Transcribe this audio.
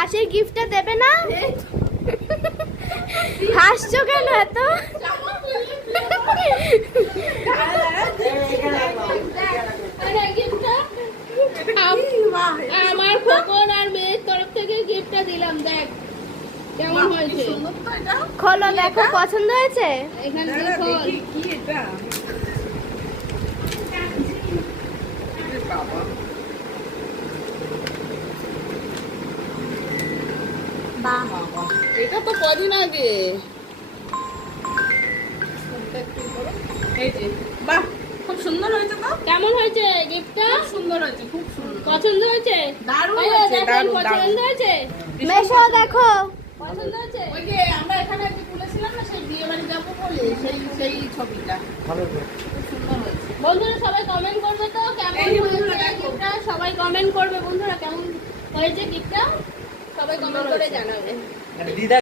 মাসির গিফটটা দেবে না? হাসছো কেন এত? আমার খোকন আর মেয়ের তরফ থেকে গিফটটা দিলাম, দেখ কেমন হয়েছে। খোলো, দেখো পছন্দ হয়েছে? এখান থেকে খোল। বাহ, এটা তো কদিন আগে। এই যে, বাহ, খুব সুন্দর হয়েছে তো। কেমন হয়েছে গিফটটা? সুন্দর হয়েছে, খুব সুন্দর। পছন্দ হয়েছে? দারুণ এই যে হয়েছে, দেখেন, দারুণ, পছন্দ দারুণ। হয়েছে? মেশো দেখো। পছন্দ হয়েছে? ওই যে আমরা এখানে আজকে তুলেছিলাম না, সেই বিয়ে বাড়ি যাবো বলে, সেই ছবিটা খুব সুন্দর হয়েছে। বন্ধুরা সবাই কমেন্ট করবে তো কেমন এই যে বন্ধুরা হয়েছে দেখো। গিফটটা। সবাই কমেন্ট করবে বন্ধুরা কেমন হয়েছে গিফটটা, সবাই কমেন্ট করে জানাবে।